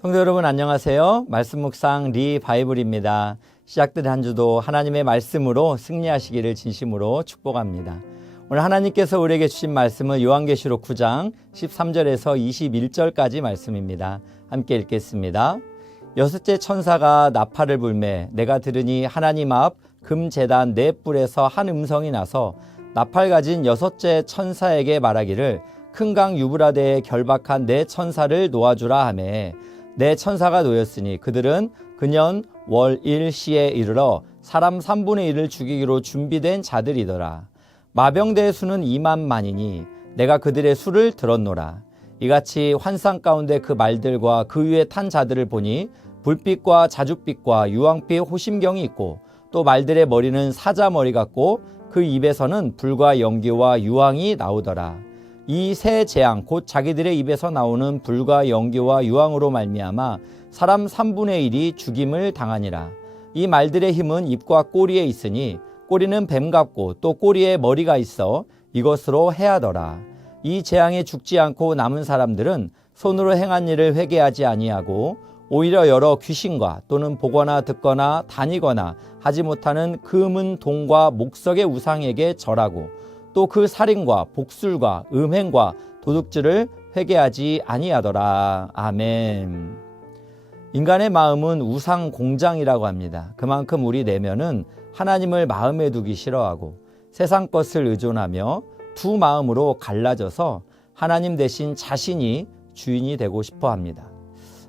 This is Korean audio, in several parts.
성도 여러분 안녕하세요. 말씀 묵상 리바이블입니다. 시작된 한 주도 하나님의 말씀으로 승리하시기를 진심으로 축복합니다. 오늘 하나님께서 우리에게 주신 말씀은 요한계시록 9장 13절에서 21절까지 말씀입니다. 함께 읽겠습니다. 여섯째 천사가 나팔을 불매 내가 들으니 하나님 앞 금제단 네 뿔에서 한 음성이 나서 나팔 가진 여섯째 천사에게 말하기를 큰 강 유브라데에 결박한 네 천사를 놓아주라 하매 네 천사가 놓였으니 그들은 근년 월 일 시에 이르러 사람 3분의 1을 죽이기로 준비된 자들이더라. 마병대의 수는 2만만이니 내가 그들의 수를 들었노라. 이같이 환상 가운데 그 말들과 그 위에 탄 자들을 보니 불빛과 자줏빛과 유황빛 호심경이 있고 또 말들의 머리는 사자 머리 같고 그 입에서는 불과 연기와 유황이 나오더라. 이 세 재앙 곧 자기들의 입에서 나오는 불과 연기와 유황으로 말미암아 사람 3분의 1이 죽임을 당하니라. 이 말들의 힘은 입과 꼬리에 있으니 꼬리는 뱀 같고 또 꼬리에 머리가 있어 이것으로 해하더라. 이 재앙에 죽지 않고 남은 사람들은 손으로 행한 일을 회개하지 아니하고 오히려 여러 귀신과 또는 보거나 듣거나 다니거나 하지 못하는 금은 동과 목석의 우상에게 절하고 또 그 살인과 복술과 음행과 도둑질을 회개하지 아니하더라. 아멘. 인간의 마음은 우상 공장이라고 합니다. 그만큼 우리 내면은 하나님을 마음에 두기 싫어하고 세상 것을 의존하며 두 마음으로 갈라져서 하나님 대신 자신이 주인이 되고 싶어 합니다.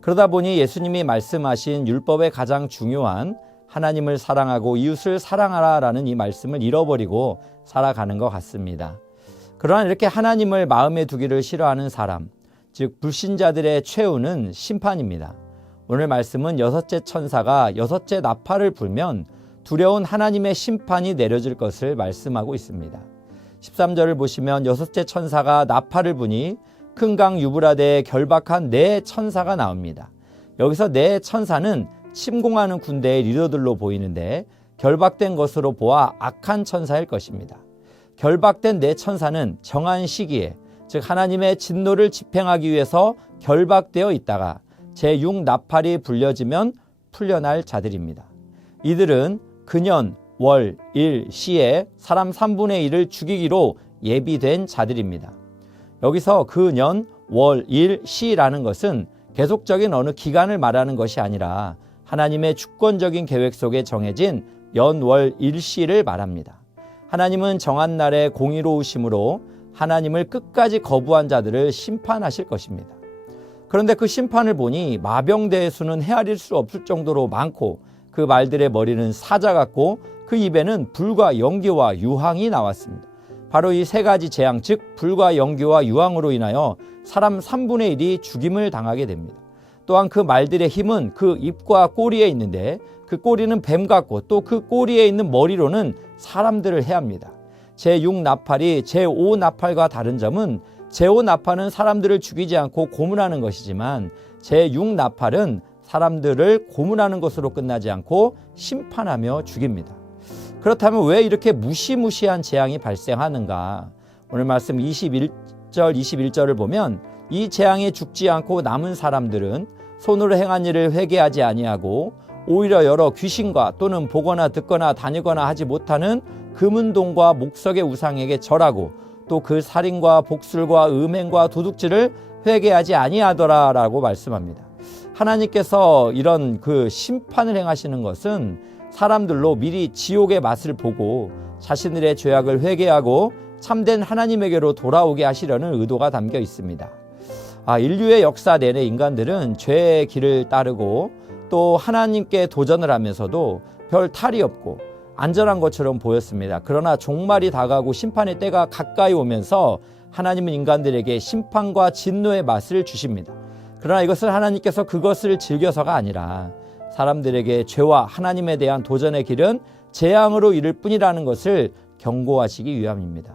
그러다 보니 예수님이 말씀하신 율법의 가장 중요한 하나님을 사랑하고 이웃을 사랑하라라는 이 말씀을 잃어버리고 살아가는 것 같습니다. 그러나 이렇게 하나님을 마음에 두기를 싫어하는 사람, 즉 불신자들의 최후는 심판입니다. 오늘 말씀은 여섯째 천사가 여섯째 나팔을 불면 두려운 하나님의 심판이 내려질 것을 말씀하고 있습니다. 13절을 보시면 여섯째 천사가 나팔을 부니 큰 강 유브라데에 결박한 네 천사가 나옵니다. 여기서 네 천사는 침공하는 군대의 리더들로 보이는데 결박된 것으로 보아 악한 천사일 것입니다. 결박된 네 천사는 정한 시기에 즉 하나님의 진노를 집행하기 위해서 결박되어 있다가 제6 나팔이 불려지면 풀려날 자들입니다. 이들은 근년 월 일 시에 사람 3분의 1을 죽이기로 예비된 자들입니다. 여기서 근년 월 일 시라는 것은 계속적인 어느 기간을 말하는 것이 아니라 하나님의 주권적인 계획 속에 정해진 연월 일시를 말합니다. 하나님은 정한 날에 공의로우심으로 하나님을 끝까지 거부한 자들을 심판하실 것입니다. 그런데 그 심판을 보니 마병대의 수는 헤아릴 수 없을 정도로 많고 그 말들의 머리는 사자 같고 그 입에는 불과 연기와 유황이 나왔습니다. 바로 이 세 가지 재앙, 즉 불과 연기와 유황으로 인하여 사람 3분의 1이 죽임을 당하게 됩니다. 또한 그 말들의 힘은 그 입과 꼬리에 있는데 그 꼬리는 뱀 같고 또 그 꼬리에 있는 머리로는 사람들을 해합니다. 제6 나팔이 제5 나팔과 다른 점은 제5 나팔은 사람들을 죽이지 않고 고문하는 것이지만 제6 나팔은 사람들을 고문하는 것으로 끝나지 않고 심판하며 죽입니다. 그렇다면 왜 이렇게 무시무시한 재앙이 발생하는가? 오늘 말씀 21절 21절을 보면 이 재앙에 죽지 않고 남은 사람들은 손으로 행한 일을 회개하지 아니하고 오히려 여러 귀신과 또는 보거나 듣거나 다니거나 하지 못하는 금은동과 목석의 우상에게 절하고 또 그 살인과 복술과 음행과 도둑질을 회개하지 아니하더라라고 말씀합니다. 하나님께서 이런 그 심판을 행하시는 것은 사람들로 미리 지옥의 맛을 보고 자신들의 죄악을 회개하고 참된 하나님에게로 돌아오게 하시려는 의도가 담겨 있습니다. 인류의 역사 내내 인간들은 죄의 길을 따르고 또 하나님께 도전을 하면서도 별 탈이 없고 안전한 것처럼 보였습니다. 그러나 종말이 다가오고 심판의 때가 가까이 오면서 하나님은 인간들에게 심판과 진노의 맛을 주십니다. 그러나 이것을 하나님께서 그것을 즐겨서가 아니라 사람들에게 죄와 하나님에 대한 도전의 길은 재앙으로 이를 뿐이라는 것을 경고하시기 위함입니다.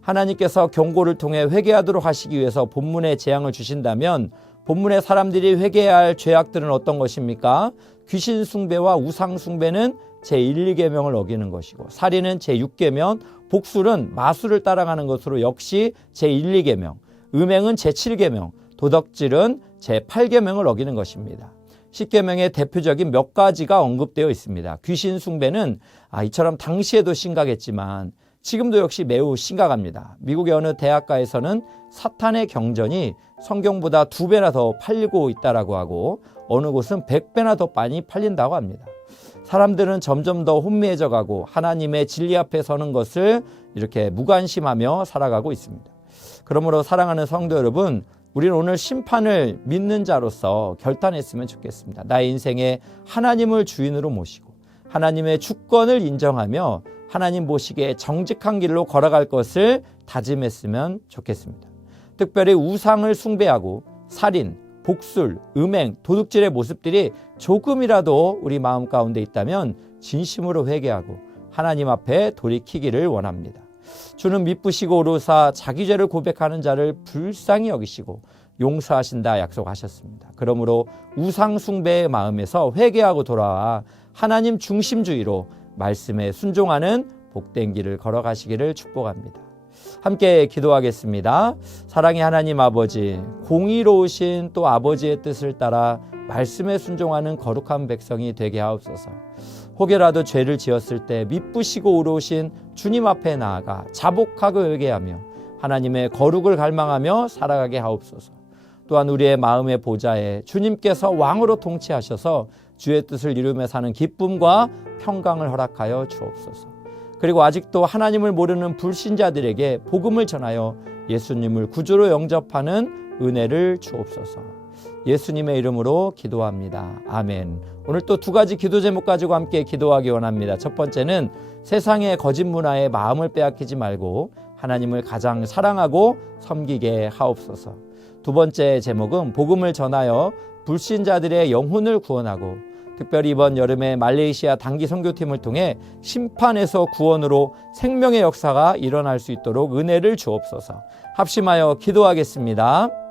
하나님께서 경고를 통해 회개하도록 하시기 위해서 본문에 재앙을 주신다면 본문의 사람들이 회개해야 할 죄악들은 어떤 것입니까? 귀신 숭배와 우상 숭배는 제1, 2계명을 어기는 것이고 살인은 제6계명, 복술은 마술을 따라가는 것으로 역시 제1, 2계명, 음행은 제7계명, 도덕질은 제8계명을 어기는 것입니다. 10계명의 대표적인 몇 가지가 언급되어 있습니다. 귀신 숭배는 이처럼 당시에도 심각했지만 지금도 역시 매우 심각합니다. 미국의 어느 대학가에서는 사탄의 경전이 성경보다 2배나 더 팔리고 있다라고 하고 어느 곳은 100배나 더 많이 팔린다고 합니다. 사람들은 점점 더 혼미해져 가고 하나님의 진리 앞에 서는 것을 이렇게 무관심하며 살아가고 있습니다. 그러므로 사랑하는 성도 여러분, 우리는 오늘 심판을 믿는 자로서 결단했으면 좋겠습니다. 나의 인생에 하나님을 주인으로 모시고 하나님의 주권을 인정하며 하나님 보시기에 정직한 길로 걸어갈 것을 다짐했으면 좋겠습니다. 특별히 우상을 숭배하고 살인, 복술, 음행, 도둑질의 모습들이 조금이라도 우리 마음 가운데 있다면 진심으로 회개하고 하나님 앞에 돌이키기를 원합니다. 주는 미쁘시고 오르사 자기 죄를 고백하는 자를 불쌍히 여기시고 용서하신다 약속하셨습니다. 그러므로 우상 숭배의 마음에서 회개하고 돌아와 하나님 중심주의로 말씀에 순종하는 복된 길을 걸어가시기를 축복합니다. 함께 기도하겠습니다. 사랑의 하나님 아버지, 공의로우신 또 아버지의 뜻을 따라 말씀에 순종하는 거룩한 백성이 되게 하옵소서. 혹여라도 죄를 지었을 때 미쁘시고 의로우신 주님 앞에 나아가 자복하고 회개하며 하나님의 거룩을 갈망하며 살아가게 하옵소서. 또한 우리의 마음의 보좌에 주님께서 왕으로 통치하셔서 주의 뜻을 이루며 사는 기쁨과 평강을 허락하여 주옵소서. 그리고 아직도 하나님을 모르는 불신자들에게 복음을 전하여 예수님을 구주로 영접하는 은혜를 주옵소서. 예수님의 이름으로 기도합니다. 아멘. 오늘 또 2가지 기도 제목 가지고 함께 기도하기 원합니다. 첫 번째는 세상의 거짓 문화에 마음을 빼앗기지 말고 하나님을 가장 사랑하고 섬기게 하옵소서. 2번째 제목은 복음을 전하여 불신자들의 영혼을 구원하고 특별히 이번 여름에 말레이시아 단기 선교팀을 통해 심판에서 구원으로 생명의 역사가 일어날 수 있도록 은혜를 주옵소서. 합심하여 기도하겠습니다.